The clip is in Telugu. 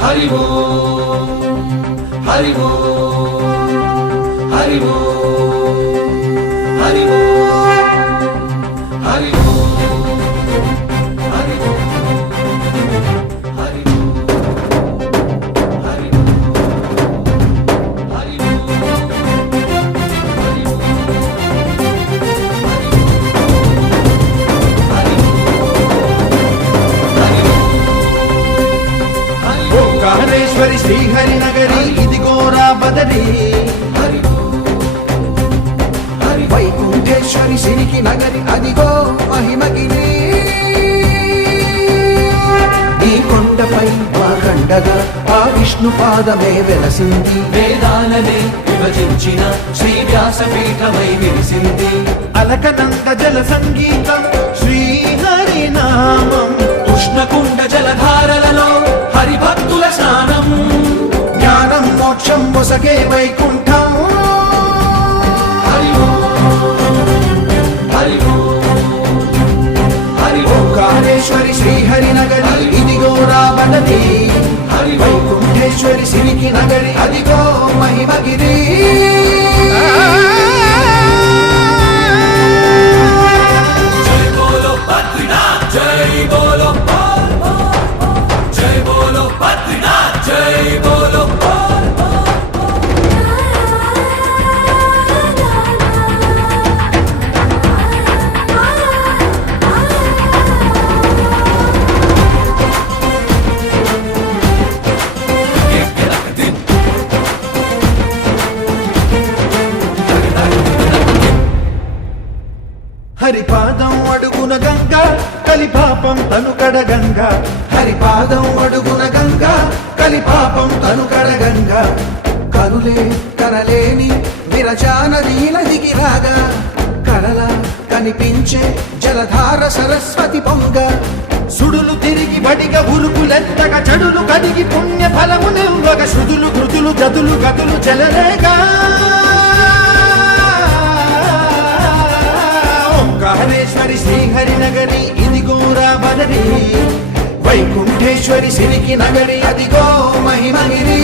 హరి ఓం హరి ఓం హరి ఓం హరి ఓం హరి ఓం హరి ఓం హరి ఓంకారేశ్వరి శ్రీహరి నగరి ఇదిగోరా బదరి వైకుంఠేశ్వరి సిరికి నగరి అదిగో మహిమగిరి ఈ కొండపై మా కండగా ఆ విష్ణు పాదమే వెలసింది వేదాలనే విభజించిన శ్రీ వ్యాసపీఠమై విరిసింది అలకనంద జల సంగీతం శ్రీహరి నామం ఉష్ణకుండ జలధారలలో హరిభక్తుల స్నానం జ్ఞానం మోక్షం మొసగే వైకుంఠం హరి ఓం హరి ఓం హరి ఓం ఓంకారేశ్వరి శ్రీహరి నగరి ఇదిగోరా బదరి హరి ఓం వైకుంఠేశ్వరి సిరికి నగరి అదిగో మహిమగిరి జై బోలో బద్రీనాథ్ జై బోలో జై బోలో బద్రీనాథ్ జై బోలో హరిపాదం అడుగున గంగా కలిపాపం తనుకడ గంగా హరిపాదం అడుగున గంగా కలిపాపం తనుకడ గంగా కనులే కనలేని విరజానదీల దిగిరాగా కలలా కనిపించే జలధార సరస్వతి పొంగ సుడులు తిరిగి బడిగ ఉరుకులెత్తగా చెడులు కడిగి పుణ్య ఫలము నివ్వగ శృతులు కృతులు గదులు గదులు చెలరేగా ఓంకారేశ్వరి శ్రీహరి నగరి ఇదిగోరా బదరి వైకుంఠేశ్వరి సిరికి నగరి అదిగో మహిమగిరి